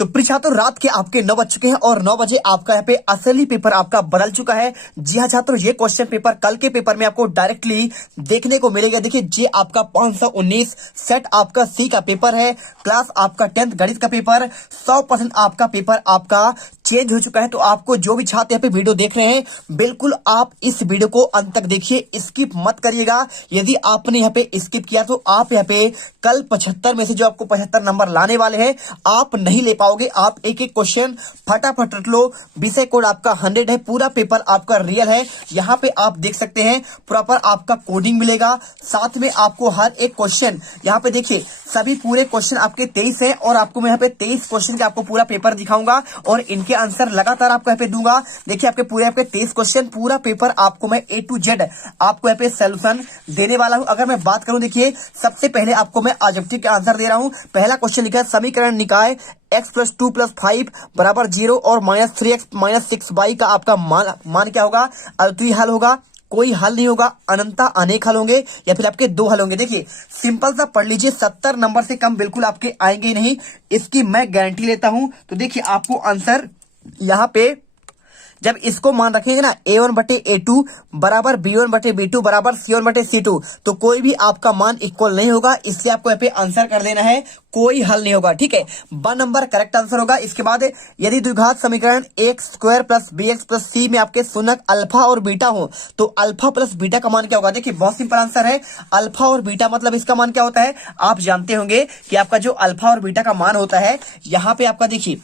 तो प्रिय छात्रों, रात के आपके 9 बज चुके हैं और 9 बजे आपका यहाँ पे असली पेपर आपका बदल चुका है। जी हाँ छात्रों, ये क्वेश्चन पेपर कल के पेपर में आपको डायरेक्टली देखने को मिलेगा। देखिए, ये आपका 519 सेट आपका सी का पेपर है। क्लास आपका 10th गणित का पेपर 100% आपका पेपर आपका चेंज हो चुका है। तो आपको जो भी छात्र यहाँ पे वीडियो देख रहे हैं, बिल्कुल आप इस वीडियो को अंत तक देखिए, स्किप मत करिएगा। यदि आपने यहाँ पे स्किप किया तो आप यहाँ पे कल 75 में से जो आपको 75 नंबर लाने वाले हैं, आप नहीं ले पाओगे। आप एक एक क्वेश्चन फटाफट रख लो। विषय कोड आपका 100 है, पूरा पेपर आपका रियल है। यहाँ पे आप देख सकते हैं प्रॉपर आपका कोडिंग मिलेगा, साथ में आपको हर एक क्वेश्चन यहाँ पे देखिए, सभी पूरे क्वेश्चन आपके 23 हैं और आपको मैं यहाँ पे 23 क्वेश्चन के आपको पूरा पेपर दिखाऊंगा और इनके आंसर लगातार आपको यहाँ पे दूंगा। देखिए, आपके 23 क्वेश्चन पूरा पेपर आपको मैं A to Z आपको यहाँ पे सोल्यूशन देने वाला हूं। अगर मैं बात करूं, देखिए सबसे पहले आपको मैं ऑब्जेक्टिव के आंसर दे रहा हूं। पहला क्वेश्चन लिखा है, समीकरण निकाय x + 2 + 5 बराबर 0 और -3x - 6y का आपका मान क्या होगा? अद्वितीय हल होगा, कोई हल नहीं होगा, अनंता अनेक हल होंगे या फिर आपके 2 हल होंगे। देखिए सिंपल सा पढ़ लीजिए, 70 नंबर से कम बिल्कुल आपके आएंगे ही नहीं, इसकी मैं गारंटी लेता हूं। तो देखिए आपको आंसर यहाँ पे जब इसको मान रखेंगे ना, A1/A2 बराबर B1/B2 बराबर C1/C2, तो कोई भी आपका मान इक्वल नहीं होगा। इससे आपको यहाँ पे आंसर कर देना है, कोई हल नहीं होगा। ठीक है, ब नंबर करेक्ट आंसर होगा। इसके बाद यदि द्विघात समीकरण x² + bx + c में आपके शून्यक अल्फा और बीटा हो, तो अल्फा प्लस बीटा का मान क्या होगा? देखिए बहुत सिंपल आंसर है, अल्फा और बीटा मतलब इसका मान क्या होता है? आप जानते होंगे कि आपका जो अल्फा और बीटा का मान होता है, यहाँ पे आपका देखिए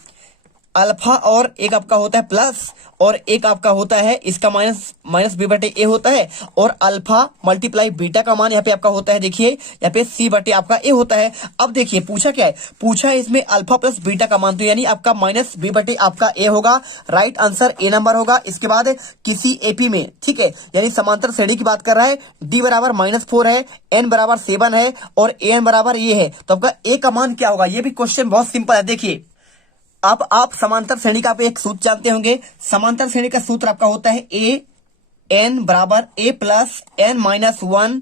अल्फा और एक आपका होता है प्लस और एक आपका होता है इसका -b/a होता है, और अल्फा मल्टीप्लाई बीटा का मान यहाँ पे आपका होता है, देखिए यहाँ पे c/a आपका a होता है। अब देखिए पूछा क्या है, पूछा है इसमें अल्फा प्लस बीटा का मान, तो यानी आपका -b/a आपका a होगा। राइट आंसर a नंबर होगा। इसके बाद किसी एपी में, ठीक है, यानी समांतर श्रेणी की बात कर रहा है, d बराबर -4 है, n बराबर 7 है और an बराबर ये है, तो आपका a का मान क्या होगा? ये भी क्वेश्चन बहुत सिंपल है। देखिए अब आप समांतर श्रेणी का आप एक सूत्र जानते होंगे। समांतर श्रेणी का सूत्र आपका होता है an बराबर a + n - 1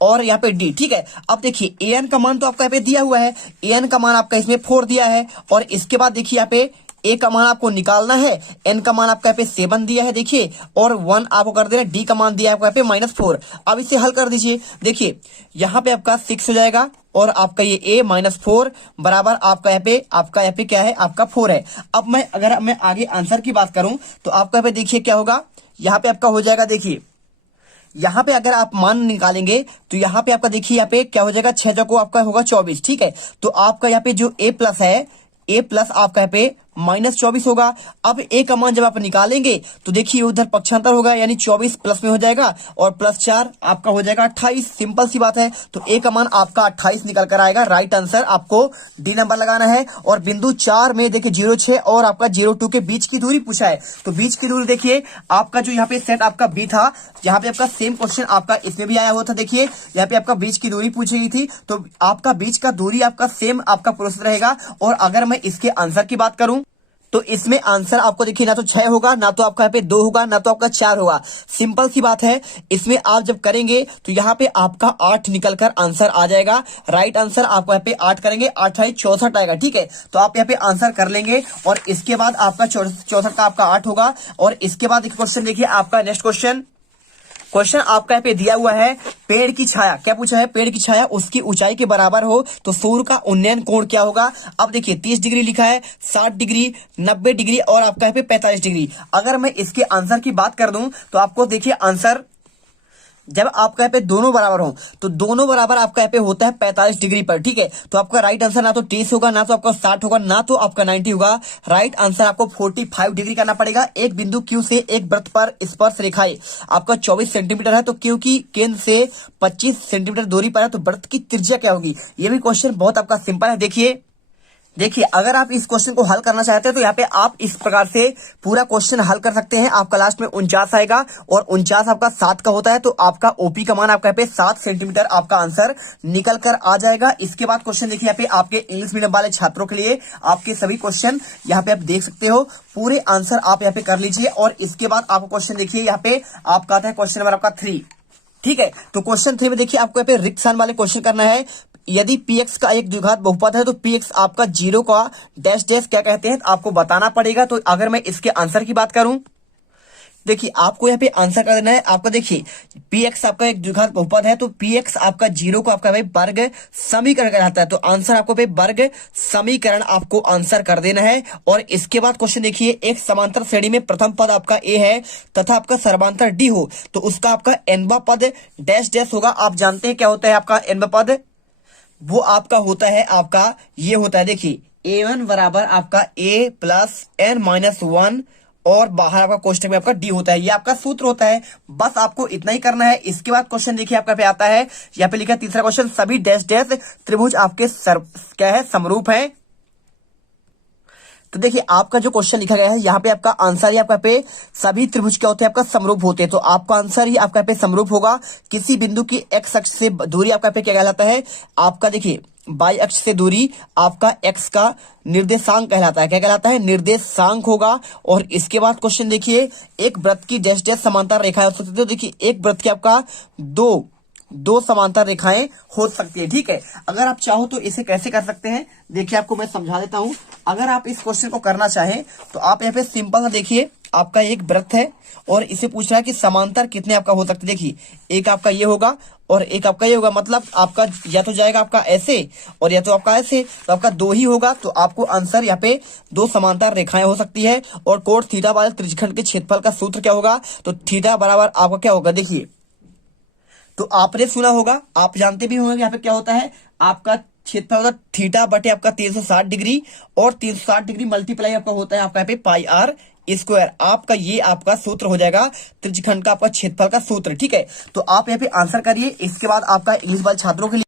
और यहाँ पे d। ठीक है, अब देखिए an का मान तो आपका यहाँ पे दिया हुआ है, an का मान आपका इसमें 4 दिया है, और इसके बाद देखिए यहाँ पे a का मान आपको निकालना है, n का मान आपका यहाँ पे 7 दिया है, देखिए, और 1 आपको कर देना, d का मान दिया है आपको यहाँ पे -4। अब इसे हल कर दीजिए। देखिए यहाँ पे आपका 6 हो जाएगा और आपका ये a - 4 बराबर आपका यहाँ पे क्या है? आपका 4 है। अब अगर मैं आगे आंसर की बात करूं तो आपका यहाँ पे देखिए क्या होगा, यहाँ पे आपका हो जाएगा, देखिए यहाँ पे अगर आप मान निकालेंगे तो यहाँ पे आपका देखिए यहाँ पे क्या हो जाएगा, 6 को आपका होगा 24। ठीक है, तो आपका यहाँ पे जो a प्लस है, a प्लस आपका यहाँ पे -24 होगा। अब a का मान जब आप निकालेंगे तो देखिए उधर पक्षांतर होगा, यानी 24 प्लस में हो जाएगा और +4 आपका हो जाएगा 28। सिंपल सी बात है, तो a का मान आपका 28 निकल कर आएगा। राइट आंसर आपको डी नंबर लगाना है। और बिंदु 4 में देखिए 0,6 और आपका 0,2 के बीच की दूरी पूछा है, तो बीच की दूरी देखिए आपका जो यहाँ पे सेट आपका बी था, यहाँ पे आपका सेम क्वेश्चन आपका इसमें भी आया हुआ था। देखिए यहाँ पे आपका बीच की दूरी पूछी गई थी, तो आपका बीच का दूरी आपका सेम आपका प्रोसेस रहेगा। और अगर मैं इसके आंसर की बात करूं तो इसमें आंसर आपको देखिए ना तो 6 होगा, ना तो आपका यहाँ पे 2 होगा, ना तो आपका 4 होगा। सिंपल सी बात है, इसमें आप जब करेंगे तो यहाँ पे आपका 8 निकलकर आंसर आ जाएगा। राइट आंसर आपको यहाँ पे 8 करेंगे, 8 × 64 आएगा। ठीक है, तो आप यहाँ पे आंसर कर लेंगे और इसके बाद आपका 64 का आपका 8 होगा। और इसके बाद एक क्वेश्चन देखिए, आपका नेक्स्ट क्वेश्चन आपका यहाँ पे दिया हुआ है, पेड़ की छाया, क्या पूछा है? पेड़ की छाया उसकी ऊंचाई के बराबर हो तो सूर्य का उन्नयन कोण क्या होगा? अब देखिए 30 डिग्री लिखा है, 60 डिग्री, 90 डिग्री और आपका यहाँ पे 45 डिग्री। अगर मैं इसके आंसर की बात कर दूं तो आपको देखिए आंसर जब आपका यहाँ पे दोनों बराबर हो तो दोनों बराबर आपका यहाँ पे होता है 45 डिग्री पर। ठीक है, तो आपका राइट आंसर ना तो 30 होगा, ना तो आपका 60 होगा, ना तो आपका 90 होगा। राइट आंसर आपको 45 डिग्री करना पड़ेगा। एक बिंदु Q से एक वृत्त पर स्पर्श रेखाएं आपका 24 सेंटीमीटर है, तो Q की केंद्र से 25 सेंटीमीटर दूरी पर है, तो वृत्त की त्रिज्या क्या होगी? ये भी क्वेश्चन बहुत आपका सिंपल है। देखिए अगर आप इस क्वेश्चन को हल करना चाहते हैं तो यहाँ पे आप इस प्रकार से पूरा क्वेश्चन हल कर सकते हैं। आपका लास्ट में 49 आएगा और 49 आपका 7 का होता है, तो आपका ओपी का मान आपका यहाँ पे 7 सेंटीमीटर आपका आंसर निकल कर आ जाएगा। इसके बाद क्वेश्चन देखिए, यहाँ पे आपके इंग्लिश मीडियम वाले छात्रों के लिए आपके सभी क्वेश्चन यहाँ पे आप देख सकते हो, पूरे आंसर आप यहाँ पे कर लीजिए। और इसके बाद आपको क्वेश्चन देखिए, यहाँ पे आपका आता है क्वेश्चन नंबर आपका 3। ठीक है, तो क्वेश्चन 3 में देखिए आपको यहाँ पे रिक्त स्थान वाले क्वेश्चन करना है। यदि px का एक द्विघात बहुपद है तो px आपका 0 का डैश डैश क्या कहते हैं आपको बताना पड़ेगा। तो अगर मैं इसके आंसर की बात करूं, देखिए आपको यहाँ पे आंसर कर देना है। आपको देखिए px आपका एक द्विघात बहुपद है तो px आपका 0 को आपका भाई वर्ग समीकरण कहलाता है। तो आंसर आपको भाई वर्ग समीकरण आपको आंसर कर देना है। और इसके बाद क्वेश्चन देखिए, एक समांतर श्रेणी में प्रथम पद आपका a है तथा आपका सर्वांतर d हो तो उसका आपका nवां पद डैश डैश होगा। आप जानते हैं क्या होता है आपका nवां पद, वो आपका होता है आपका ये होता है, देखिए a1 बराबर आपका a प्लस n माइनस 1 और बाहर आपका कोष्टक में आपका डी होता है। ये आपका सूत्र होता है। बस आपको इतना ही करना है। इसके बाद क्वेश्चन देखिए आपका पे आता है, यहाँ पे लिखा है तीसरा क्वेश्चन, सभी डैश डैश त्रिभुज आपके क्या है समरूप है। तो देखिए आपका जो क्वेश्चन लिखा गया है यहाँ पे आपका आंसर ही आपका पे सभी त्रिभुज क्या होते हैं आपका समरूप होते हैं। तो आपका आंसर ही आपका पे समरूप होगा। किसी बिंदु की एक्स अक्ष से दूरी आपका पे क्या कहलाता है आपका, देखिए बाई अक्ष से दूरी आपका एक्स का निर्देशांक कहलाता है। क्या कहलाता है, निर्देशांक होगा। और इसके बाद क्वेश्चन देखिए, एक वृत्त की डैश डैश समांतर रेखाएं हो सकती है। तो देखिए एक वृत्त की आपका दो समांतर रेखाएं हो सकती है। ठीक है, अगर आप चाहो तो इसे कैसे कर सकते हैं, देखिए आपको मैं समझा देता हूं। अगर आप इस क्वेश्चन को करना चाहें तो आप यहाँ पे सिंपल सा देखिए, आपका एक वृत्त है और इसे पूछ रहा है कि समांतर कितने आपका हो सकते हैं। देखिए एक आपका ये होगा और एक आपका ये होगा, मतलब आपका या तो जाएगा आपका ऐसे और या तो आपका ऐसे, तो आपका दो ही होगा। तो आपको आंसर यहाँ पे दो समांतर रेखाएं हो सकती है। और कोण थीटा वाले त्रिज्यखंड के क्षेत्रफल का सूत्र क्या होगा, तो थीटा बराबर आपका क्या होगा, देखिए तो आपने सुना होगा, आप जानते भी होंगे यहाँ पे क्या होता है आपका क्षेत्रफल होता है थीटा बटे आपका 360 डिग्री और 360 डिग्री मल्टीप्लाई आपका होता है आपका यहाँ पे पाई आर स्क्वायर। आपका ये आपका सूत्र हो जाएगा त्रिज्यखंड का आपका क्षेत्रफल का सूत्र। ठीक है, तो आप यहाँ पे आंसर करिए। इसके बाद आपका इंग्लिश वाले छात्रों के लिए